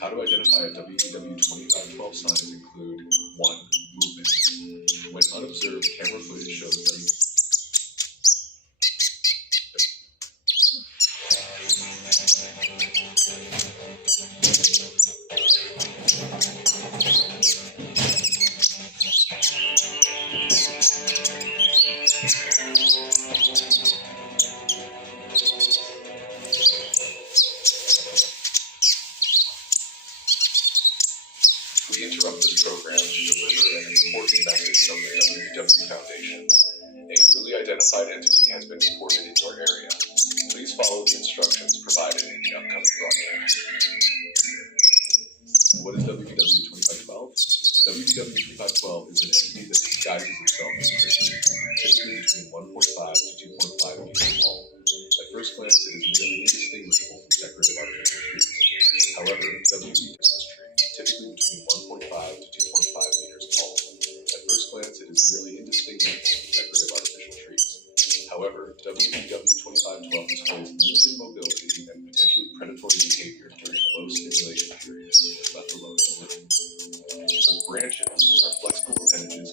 How to identify a WDW2512 signs include 1. Movement. When unobserved, camera footage shows We interrupt this program to deliver an important message from the WDW Foundation. A newly identified entity has been reported in your area. Please follow the instructions provided in the upcoming broadcast. What is WDW2512? WDW2512 is an entity that disguises itself as Christian, typically between 1.5 to 2.5 meters tall. At first glance, it is nearly indistinguishable from decorative artificial trees. However, WD Christmas tree, typically between 1.5 to 2.5 meters tall. At first glance, it is nearly indistinguishable from decorative artificial trees. However, WDW2512 displays limited mobility and potentially predatory behavior during low stimulation periods, left alone in the room. The branches are flexible appendages